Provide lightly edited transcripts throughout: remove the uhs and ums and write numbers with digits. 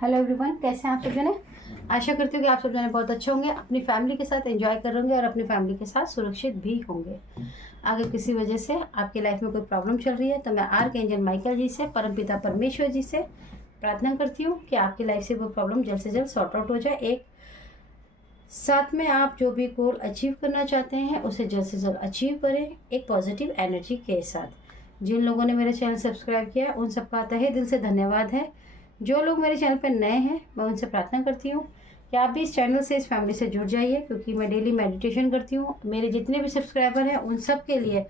Hello everyone, कैसे हैं आप सब जने। आशा करती हूँ कि आप सब जने बहुत अच्छे होंगे, अपनी फैमिली के साथ एंजॉय कर रहे होंगे और अपनी फैमिली के साथ सुरक्षित भी होंगे। अगर किसी वजह से आपकी लाइफ में कोई प्रॉब्लम चल रही है तो मैं आर्कएंजल माइकल जी से, परमपिता परमेश्वर जी से प्रार्थना करती हूँ कि आपकी लाइफ से वो प्रॉब्लम जल्द से जल्द सॉर्ट आउट हो जाए। एक साथ में आप जो भी गोल अचीव करना चाहते हैं उसे जल्द से जल्द अचीव करें, एक पॉजिटिव एनर्जी के साथ। जिन लोगों ने मेरा चैनल सब्सक्राइब किया उन सबका तहे दिल से धन्यवाद है। जो लोग मेरे चैनल पर नए हैं मैं उनसे प्रार्थना करती हूँ कि आप भी इस चैनल से, इस फैमिली से जुड़ जाइए, क्योंकि मैं डेली मेडिटेशन करती हूँ। मेरे जितने भी सब्सक्राइबर हैं उन सब के लिए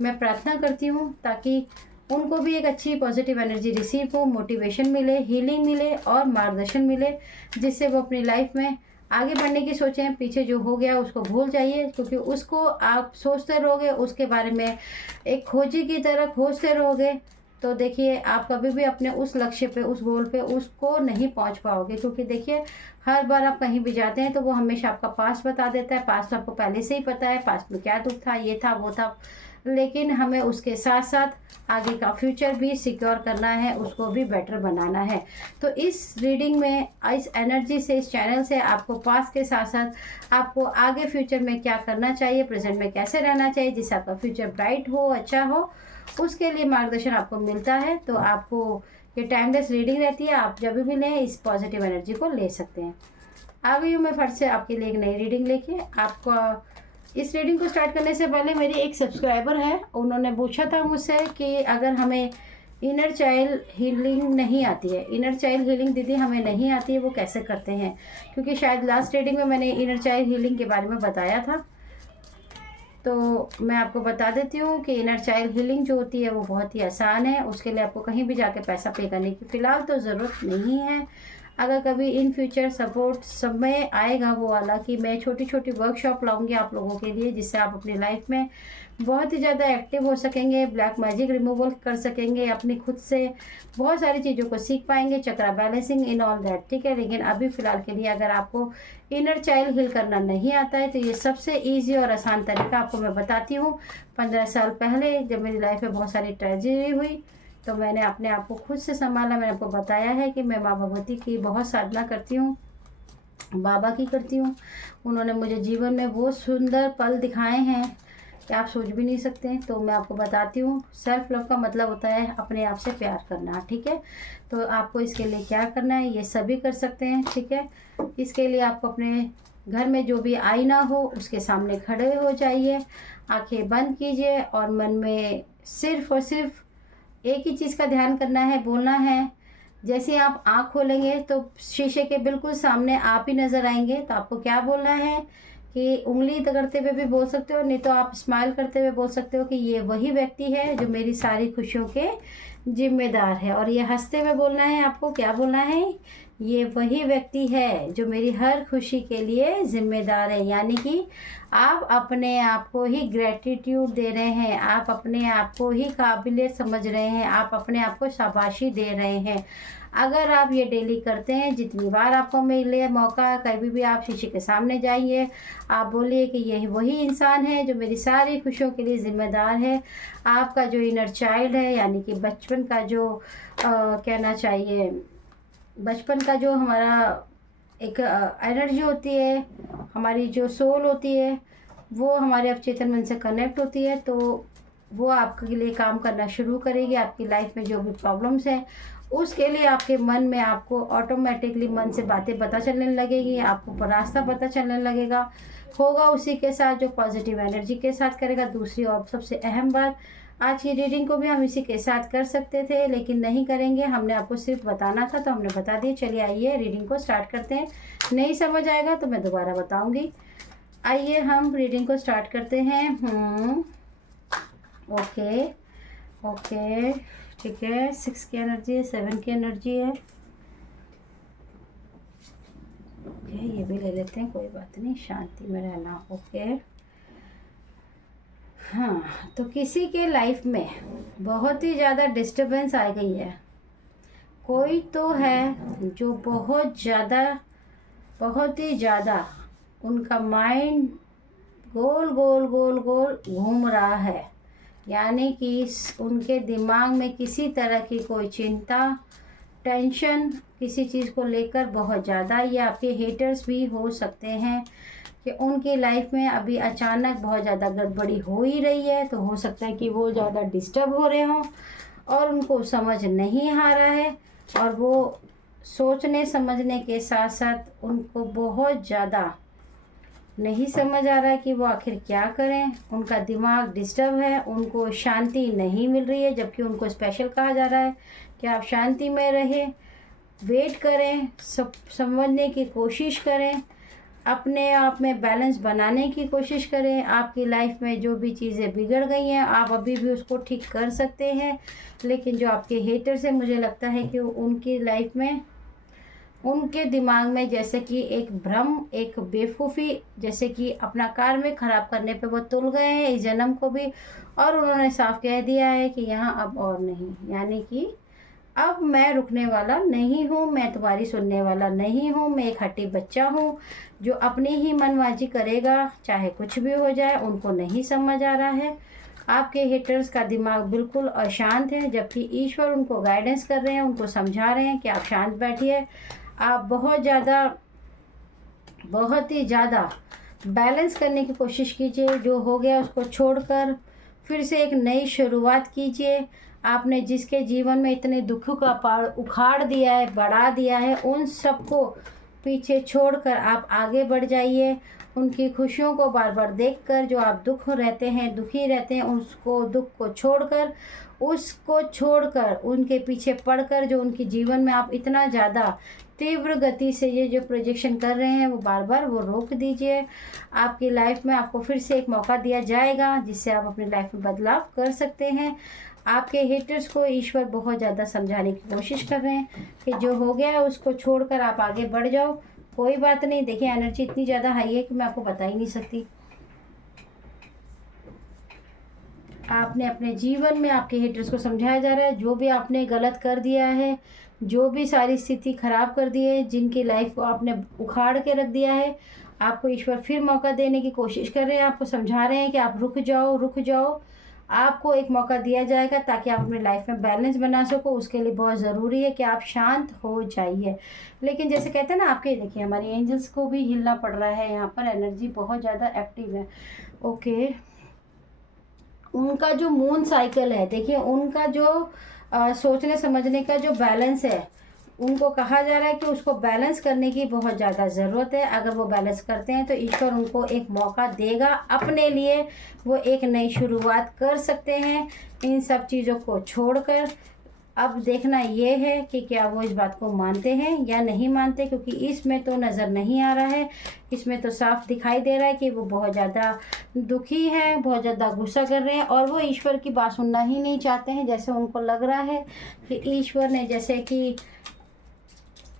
मैं प्रार्थना करती हूँ ताकि उनको भी एक अच्छी पॉजिटिव एनर्जी रिसीव हो, मोटिवेशन मिले, हीलिंग मिले और मार्गदर्शन मिले, जिससे वो अपनी लाइफ में आगे बढ़ने की सोचें। पीछे जो हो गया उसको भूल जाइए, क्योंकि उसको आप सोचते रहोगे, उसके बारे में एक खोजी की तरह खोजते रहोगे तो देखिए आप कभी भी अपने उस लक्ष्य पे, उस गोल पे उसको नहीं पहुंच पाओगे। क्योंकि देखिए हर बार आप कहीं भी जाते हैं तो वो हमेशा आपका पास्ट बता देता है। पास्ट आपको पहले से ही पता है, पास्ट में क्या दुख था, ये था, वो था, लेकिन हमें उसके साथ साथ आगे का फ्यूचर भी सिक्योर करना है, उसको भी बेटर बनाना है। तो इस रीडिंग में, इस एनर्जी से, इस चैनल से आपको पास्ट के साथ साथ आपको आगे फ्यूचर में क्या करना चाहिए, प्रेजेंट में कैसे रहना चाहिए जिससे आपका फ्यूचर ब्राइट हो, अच्छा हो, उसके लिए मार्गदर्शन आपको मिलता है। तो आपको ये टाइमलेस रीडिंग रहती है, आप जब भी लें इस पॉजिटिव एनर्जी को ले सकते हैं। आ गई हूँ मैं फिर से आपके लिए एक नई रीडिंग लेके। आपका इस रीडिंग को स्टार्ट करने से पहले मेरी एक सब्सक्राइबर है, उन्होंने पूछा था मुझसे कि अगर हमें इनर चाइल्ड हीलिंग नहीं आती है, इनर चाइल्ड हीलिंग दीदी हमें नहीं आती है, वो कैसे करते हैं। क्योंकि शायद लास्ट रीडिंग में मैंने इनर चाइल्ड हीलिंग के बारे में बताया था, तो मैं आपको बता देती हूँ कि इनर चाइल्ड हीलिंग जो होती है वो बहुत ही आसान है। उसके लिए आपको कहीं भी जाके पैसा पे करने की फ़िलहाल तो ज़रूरत नहीं है। अगर कभी इन फ्यूचर सपोर्ट समय आएगा वो वाला कि मैं छोटी छोटी वर्कशॉप लाऊंगी आप लोगों के लिए, जिससे आप अपनी लाइफ में बहुत ही ज़्यादा एक्टिव हो सकेंगे, ब्लैक मैजिक रिमूवल कर सकेंगे, अपनी खुद से बहुत सारी चीज़ों को सीख पाएंगे, चक्रा बैलेंसिंग इन ऑल दैट, ठीक है। लेकिन अभी फ़िलहाल के लिए अगर आपको इनर चाइल्ड हील करना नहीं आता है तो ये सबसे ईजी और आसान तरीका आपको मैं बताती हूँ। 15 साल पहले जब मेरी लाइफ में बहुत सारी ट्रेजेडी हुई तो मैंने अपने आप को खुद से संभाला। मैंने आपको बताया है कि मैं माँ भगवती की बहुत साधना करती हूँ, बाबा की करती हूँ। उन्होंने मुझे जीवन में वो सुंदर पल दिखाए हैं कि आप सोच भी नहीं सकते हैं। तो मैं आपको बताती हूँ, सेल्फ लव का मतलब होता है अपने आप से प्यार करना, ठीक है। तो आपको इसके लिए क्या करना है, ये सभी कर सकते हैं, ठीक है। इसके लिए आपको अपने घर में जो भी आईना हो उसके सामने खड़े हो जाइए, आंखें बंद कीजिए और मन में सिर्फ और सिर्फ एक ही चीज़ का ध्यान करना है, बोलना है। जैसे ही आप आँख खोलेंगे तो शीशे के बिल्कुल सामने आप ही नज़र आएंगे। तो आपको क्या बोलना है कि उंगली करते हुए भी बोल सकते हो, नहीं तो आप स्माइल करते हुए बोल सकते हो कि ये वही व्यक्ति है जो मेरी सारी खुशियों के जिम्मेदार है। और ये हंसते हुए बोलना है, आपको क्या बोलना है, ये वही व्यक्ति है जो मेरी हर खुशी के लिए जिम्मेदार है। यानी कि आप अपने आप को ही ग्रेटिट्यूड दे रहे हैं, आप अपने आप को ही काबिलियत समझ रहे हैं, आप अपने आप को शाबाशी दे रहे हैं। अगर आप ये डेली करते हैं, जितनी बार आपको मिले मौका, कभी भी आप शीशे के सामने जाइए, आप बोलिए कि यही वही इंसान है जो मेरी सारी खुशियों के लिए ज़िम्मेदार है। आपका जो इनर चाइल्ड है, यानी कि बचपन का जो कहना चाहिए, बचपन का जो हमारा एक एनर्जी होती है, हमारी जो सोल होती है, वो हमारे अवचेतन मन से कनेक्ट होती है। तो वो आपके लिए काम करना शुरू करेगी। आपकी लाइफ में जो भी प्रॉब्लम्स हैं उसके लिए आपके मन में, आपको ऑटोमेटिकली मन से बातें पता चलने लगेगी, आपको रास्ता पता चलने लगेगा, होगा उसी के साथ जो पॉजिटिव एनर्जी के साथ करेगा। दूसरी और सबसे अहम बात, आज की रीडिंग को भी हम इसी के साथ कर सकते थे लेकिन नहीं करेंगे, हमने आपको सिर्फ बताना था तो हमने बता दिया। चलिए आइए रीडिंग को स्टार्ट करते हैं। नहीं समझ आएगा तो मैं दोबारा बताऊंगी। आइए हम रीडिंग को स्टार्ट करते हैं। ओके ओके, ठीक है। 6 की एनर्जी है, 7 की एनर्जी है। ओके, ये भी ले लेते हैं, कोई बात नहीं, शांति में रहना। ओके, हाँ, तो किसी के लाइफ में बहुत ही ज़्यादा डिस्टरबेंस आ गई है। कोई तो है जो बहुत ही ज़्यादा उनका माइंड गोल गोल गोल गोल घूम रहा है। यानी कि उनके दिमाग में किसी तरह की कोई चिंता, टेंशन किसी चीज़ को लेकर बहुत ज़्यादा, ये आपके हेटर्स भी हो सकते हैं कि उनकी लाइफ में अभी अचानक बहुत ज़्यादा गड़बड़ी हो ही रही है, तो हो सकता है कि वो ज़्यादा डिस्टर्ब हो रहे हों और उनको समझ नहीं आ रहा है, और वो सोचने समझने के साथ साथ उनको बहुत ज़्यादा नहीं समझ आ रहा है कि वो आखिर क्या करें। उनका दिमाग डिस्टर्ब है, उनको शांति नहीं मिल रही है, जबकि उनको स्पेशल कहा जा रहा है कि आप शांति में रहें, वेट करें, सब समझने की कोशिश करें, अपने आप में बैलेंस बनाने की कोशिश करें। आपकी लाइफ में जो भी चीज़ें बिगड़ गई हैं आप अभी भी उसको ठीक कर सकते हैं, लेकिन जो आपके हेटर्स हैं मुझे लगता है कि उनकी लाइफ में, उनके दिमाग में जैसे कि एक भ्रम, एक बेवकूफ़ी, जैसे कि अपना कार्य ख़राब करने पे वो तुल गए हैं इस जन्म को भी, और उन्होंने साफ कह दिया है कि यहाँ अब और नहीं, यानी कि अब मैं रुकने वाला नहीं हूँ, मैं तुम्हारी सुनने वाला नहीं हूँ, मैं एक हट्टी बच्चा हूँ जो अपनी ही मनमाजी करेगा चाहे कुछ भी हो जाए। उनको नहीं समझ आ रहा है, आपके हेटर्स का दिमाग बिल्कुल अशांत है, जबकि ईश्वर उनको गाइडेंस कर रहे हैं, उनको समझा रहे हैं कि आप शांत बैठिए। आप बहुत ही ज़्यादा बैलेंस करने की कोशिश कीजिए, जो हो गया उसको छोड़कर फिर से एक नई शुरुआत कीजिए। आपने जिसके जीवन में इतने दुखों का पहाड़ उखाड़ दिया है, बढ़ा दिया है, उन सबको पीछे छोड़कर आप आगे बढ़ जाइए। उनकी खुशियों को बार बार देखकर जो आप दुखी रहते हैं, उसको दुख को छोड़कर उनके पीछे पड़कर जो उनके जीवन में आप इतना ज़्यादा तीव्र गति से ये जो प्रोजेक्शन कर रहे हैं वो बार बार वो रोक दीजिए। आपकी लाइफ में आपको फिर से एक मौका दिया जाएगा जिससे आप अपनी लाइफ में बदलाव कर सकते हैं। आपके हेटर्स को ईश्वर बहुत ज़्यादा समझाने की कोशिश कर रहे हैं कि जो हो गया है उसको छोड़कर आप आगे बढ़ जाओ, कोई बात नहीं। देखिए एनर्जी इतनी ज़्यादा हाई है कि मैं आपको बता ही नहीं सकती। आपने अपने जीवन में आपके हेटर्स को समझाया जा रहा है, जो भी आपने गलत कर दिया है, जो भी सारी स्थिति खराब कर दी है, जिनकी लाइफ को आपने उखाड़ के रख दिया है, आपको ईश्वर फिर मौका देने की कोशिश कर रहे हैं, आपको समझा रहे हैं कि आप रुक जाओ। आपको एक मौका दिया जाएगा ताकि आप अपनी लाइफ में बैलेंस बना सको। उसके लिए बहुत ज़रूरी है कि आप शांत हो जाइए। लेकिन जैसे कहते हैं ना, आपके देखिए हमारी एंजल्स को भी हिलना पड़ रहा है, यहाँ पर एनर्जी बहुत ज़्यादा एक्टिव है। ओके, उनका जो मून साइकिल है, देखिए उनका जो सोचने समझने का जो बैलेंस है, उनको कहा जा रहा है कि उसको बैलेंस करने की बहुत ज़्यादा ज़रूरत है। अगर वो बैलेंस करते हैं तो ईश्वर उनको एक मौका देगा अपने लिए, वो एक नई शुरुआत कर सकते हैं इन सब चीज़ों को छोड़कर। अब देखना ये है कि क्या वो इस बात को मानते हैं या नहीं मानते, क्योंकि इसमें तो नज़र नहीं आ रहा है, इसमें तो साफ दिखाई दे रहा है कि वो बहुत ज़्यादा दुखी हैं, बहुत ज़्यादा गुस्सा कर रहे हैं, और वो ईश्वर की बात सुनना ही नहीं चाहते हैं। जैसे उनको लग रहा है कि ईश्वर ने जैसे कि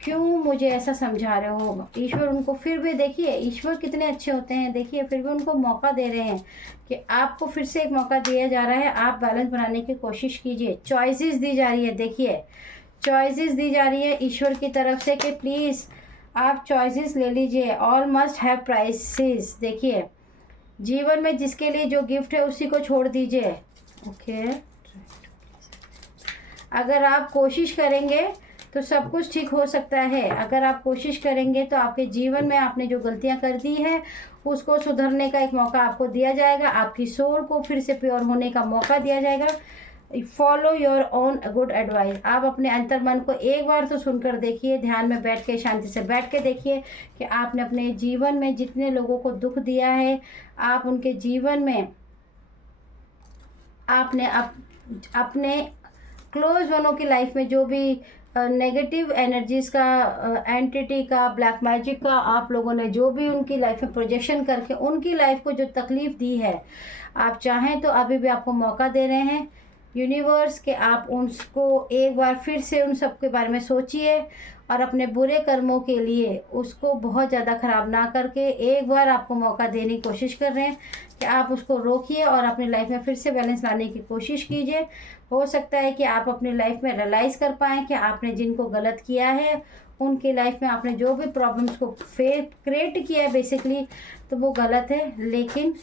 क्यों मुझे ऐसा समझा रहे हो। ईश्वर उनको फिर भी, देखिए ईश्वर कितने अच्छे होते हैं, देखिए फिर भी उनको मौका दे रहे हैं कि आपको फिर से एक मौका दिया जा रहा है, आप बैलेंस बनाने की कोशिश कीजिए। चॉइसेस दी जा रही है, देखिए चॉइसेस दी जा रही है ईश्वर की तरफ से कि प्लीज़ आप चॉइसेस ले लीजिए। All must have prices. देखिए जीवन में जिसके लिए जो गिफ्ट है उसी को छोड़ दीजिए। ओके, अगर आप कोशिश करेंगे तो सब कुछ ठीक हो सकता है। अगर आप कोशिश करेंगे तो आपके जीवन में आपने जो गलतियां कर दी हैं उसको सुधरने का एक मौका आपको दिया जाएगा, आपकी सोल को फिर से प्योर होने का मौका दिया जाएगा। Follow your own good advice. आप अपने अंतर मन को एक बार तो सुनकर देखिए, ध्यान में बैठ के शांति से बैठ के देखिए कि आपने अपने जीवन में जितने लोगों को दुख दिया है, आप उनके जीवन में आपने अपने क्लोज वनों की लाइफ में जो भी नेगेटिव एनर्जीज़ का, एंटिटी का, ब्लैक मैजिक का आप लोगों ने जो भी उनकी लाइफ में प्रोजेक्शन करके उनकी लाइफ को जो तकलीफ़ दी है, आप चाहें तो अभी भी आपको मौका दे रहे हैं यूनिवर्स के आप उसको एक बार फिर से उन सब के बारे में सोचिए और अपने बुरे कर्मों के लिए उसको बहुत ज़्यादा ख़राब ना करके एक बार आपको मौका देने की कोशिश कर रहे हैं कि आप उसको रोकिए और अपनी लाइफ में फिर से बैलेंस लाने की कोशिश कीजिए। हो सकता है कि आप अपनी लाइफ में रियलाइज़ कर पाएँ कि आपने जिनको गलत किया है, उनकी लाइफ में आपने जो भी प्रॉब्लम्स को क्रिएट किया है बेसिकली, तो वो गलत है। लेकिन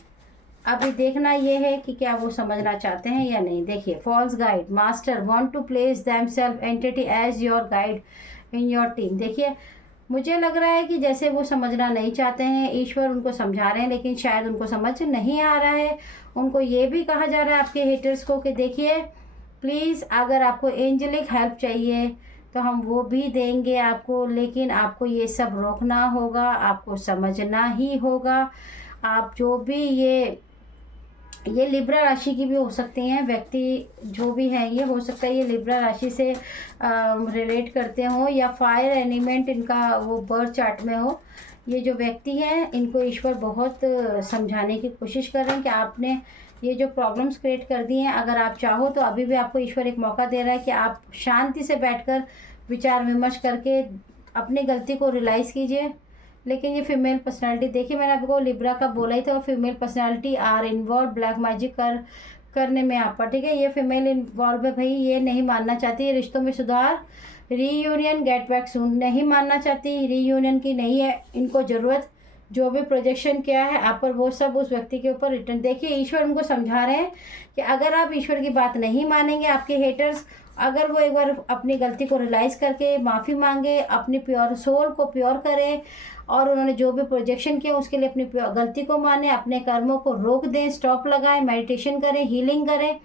अभी देखना ये है कि क्या वो समझना चाहते हैं या नहीं। देखिए, false guide, master want to place themselves entity as your guide in your team. देखिए, मुझे लग रहा है कि जैसे वो समझना नहीं चाहते हैं, ईश्वर उनको समझा रहे हैं लेकिन शायद उनको समझ नहीं आ रहा है। उनको ये भी कहा जा रहा है आपके हेटर्स को कि देखिए प्लीज़, अगर आपको एंजेलिक हेल्प चाहिए तो हम वो भी देंगे आपको, लेकिन आपको ये सब रोकना होगा, आपको समझना ही होगा। आप जो भी ये लिब्रा राशि की भी हो सकती हैं, व्यक्ति जो भी हैं ये हो सकता है ये लिब्रा राशि से रिलेट करते हो या फायर एलिमेंट इनका वो बर्थ चार्ट में हो। ये जो व्यक्ति हैं इनको ईश्वर बहुत समझाने की कोशिश कर रहे हैं कि आपने ये जो प्रॉब्लम्स क्रिएट कर दी हैं, अगर आप चाहो तो अभी भी आपको ईश्वर एक मौका दे रहा है कि आप शांति से बैठकर विचार विमर्श करके अपनी गलती को रियलाइज़ कीजिए। लेकिन ये फीमेल पर्सनालिटी, देखिए मैंने आपको लिब्रा का बोला ही था, female personality are involve black magic करने में आपका, ठीक है। ये फीमेल इन्वॉल्व है भाई, ये नहीं मानना चाहती है रिश्तों में सुधार, रीयूनियन, गेट बैक सून, नहीं मानना चाहती, रीयूनियन की नहीं है इनको ज़रूरत। जो भी प्रोजेक्शन किया है आप पर वो सब उस व्यक्ति के ऊपर रिटर्न। देखिए, ईश्वर उनको समझा रहे हैं कि अगर आप ईश्वर की बात नहीं मानेंगे, आपके हेटर्स, अगर वो एक बार अपनी गलती को रियलाइज़ करके माफ़ी मांगे, अपनी प्योर सोल को प्योर करें और उन्होंने जो भी प्रोजेक्शन किया उसके लिए अपनी गलती को माने, अपने कर्मों को रोक दें, स्टॉप लगाएं, मेडिटेशन करें, हीलिंग करें,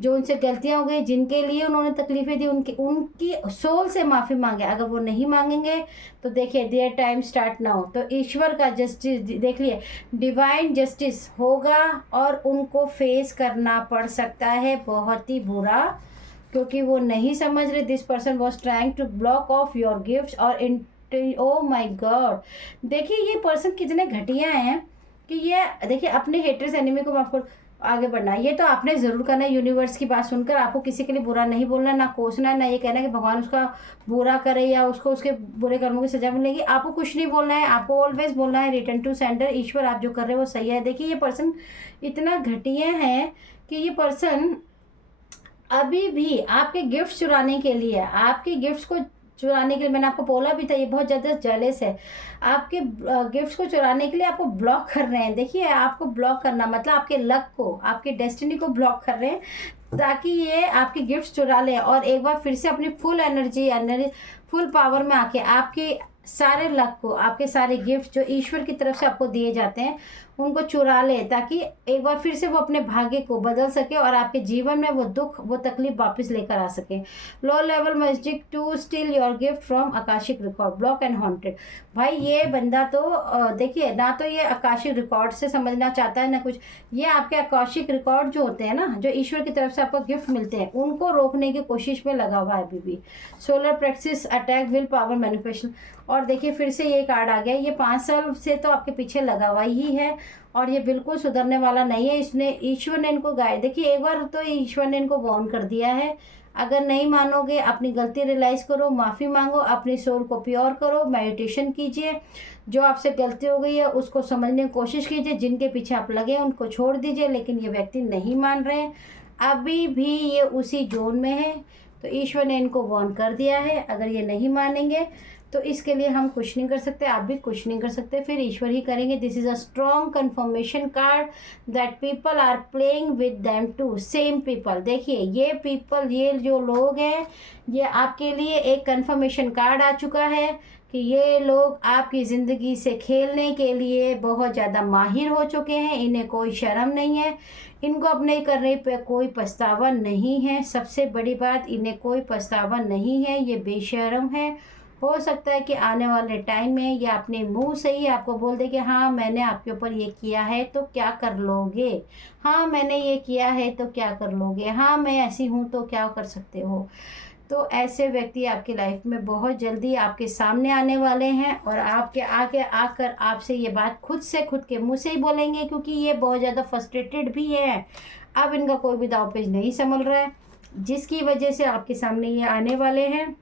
जो उनसे गलतियां हो गई, जिनके लिए उन्होंने तकलीफ़ें दी, उनकी सोल से माफ़ी मांगे। अगर वो नहीं मांगेंगे तो देखिए देयर टाइम स्टार्ट ना हो, तो ईश्वर का जस्टिस देख लिए, डिवाइन जस्टिस होगा और उनको फेस करना पड़ सकता है बहुत ही बुरा, क्योंकि वो नहीं समझ रहे। This person was trying to block of your gifts और ओ माय गॉड, देखिए ये पर्सन कितने घटिया हैं कि ये देखिए अपने हेटर्स एनिमी को माफ कर आगे बढ़ना। ये तो आपने ज़रूर करना है, यूनिवर्स की बात सुनकर आपको किसी के लिए बुरा नहीं बोलना, ना कोसना है, ना ये कहना कि भगवान उसका बुरा करे या उसको उसके बुरे कर्मों की सजा मिलेगी। आपको कुछ नहीं बोलना है, आपको ऑलवेज बोलना है रिटर्न टू सेंटर, ईश्वर आप जो कर रहे हैं वो सही है। देखिए ये पर्सन इतना घटिया है कि ये पर्सन अभी भी आपके गिफ्ट चुराने के लिए, आपके गिफ्ट्स को चुराने के लिए, मैंने आपको बोला भी था ये बहुत ज़्यादा जेलस है, आपके गिफ्ट्स को चुराने के लिए आपको ब्लॉक कर रहे हैं। देखिए आपको ब्लॉक करना मतलब आपके लक को, आपके डेस्टिनी को ब्लॉक कर रहे हैं ताकि ये आपके गिफ्ट्स चुरा लें और एक बार फिर से अपनी फुल एनर्जी फुल पावर में आके आपके सारे लक को, आपके सारे गिफ्ट जो ईश्वर की तरफ से आपको दिए जाते हैं उनको चुरा ले, ताकि एक बार फिर से वो अपने भाग्य को बदल सके और आपके जीवन में वो दुख, वो तकलीफ वापस लेकर आ सके। Low level magic to steal your gift from Akashic record, block and haunted. भाई ये बंदा तो देखिए, ना तो ये आकाशिक रिकॉर्ड से समझना चाहता है ना कुछ, ये आपके आकाशिक रिकॉर्ड जो होते हैं ना, जो ईश्वर की तरफ से आपको गिफ्ट मिलते हैं, उनको रोकने की कोशिश में लगा हुआ है अभी भी। Solar practice, attack, will power, manifestation. और देखिए फिर से ये कार्ड आ गया, ये 5 साल से तो आपके पीछे लगा हुआ ही है और ये बिल्कुल सुधरने वाला नहीं है। इसने, ईश्वर ने इनको गाइड, देखिए एक बार तो ईश्वर ने इनको वार्न कर दिया है, अगर नहीं मानोगे अपनी गलती रियलाइज़ करो, माफ़ी मांगो, अपनी सोल को प्योर करो, मेडिटेशन कीजिए, जो आपसे गलती हो गई है उसको समझने की कोशिश कीजिए, जिनके पीछे आप लगे उनको छोड़ दीजिए। लेकिन ये व्यक्ति नहीं मान रहे हैं, अभी भी ये उसी जोन में है, तो ईश्वर ने इनको वार्न कर दिया है। अगर ये नहीं मानेंगे तो इसके लिए हम कुछ नहीं कर सकते, आप भी कुछ नहीं कर सकते, फिर ईश्वर ही करेंगे। This is a strong confirmation card that people are playing with them to, same people. देखिए ये पीपल, ये जो लोग हैं, ये आपके लिए एक कन्फर्मेशन कार्ड आ चुका है कि ये लोग आपकी ज़िंदगी से खेलने के लिए बहुत ज़्यादा माहिर हो चुके हैं। इन्हें कोई शर्म नहीं है, इनको अपने करने पे कोई पछतावा नहीं है। सबसे बड़ी बात, इन्हें कोई पछतावा नहीं है, ये बेशर्म है। हो सकता है कि आने वाले टाइम में ये अपने मुंह से ही आपको बोल दे कि हाँ मैंने आपके ऊपर ये किया है तो क्या कर लोगे, हाँ मैंने ये किया है तो क्या कर लोगे, हाँ मैं ऐसी हूँ तो क्या कर सकते हो। तो ऐसे व्यक्ति आपकी लाइफ में बहुत जल्दी आपके सामने आने वाले हैं और आपके आगे आकर आपसे ये बात खुद से, खुद के मुंह से ही बोलेंगे, क्योंकि ये बहुत ज़्यादा फ्रस्ट्रेटेड भी है। अब इनका कोई भी दाव पेच नहीं संभल रहा है, जिसकी वजह से आपके सामने ये आने वाले हैं।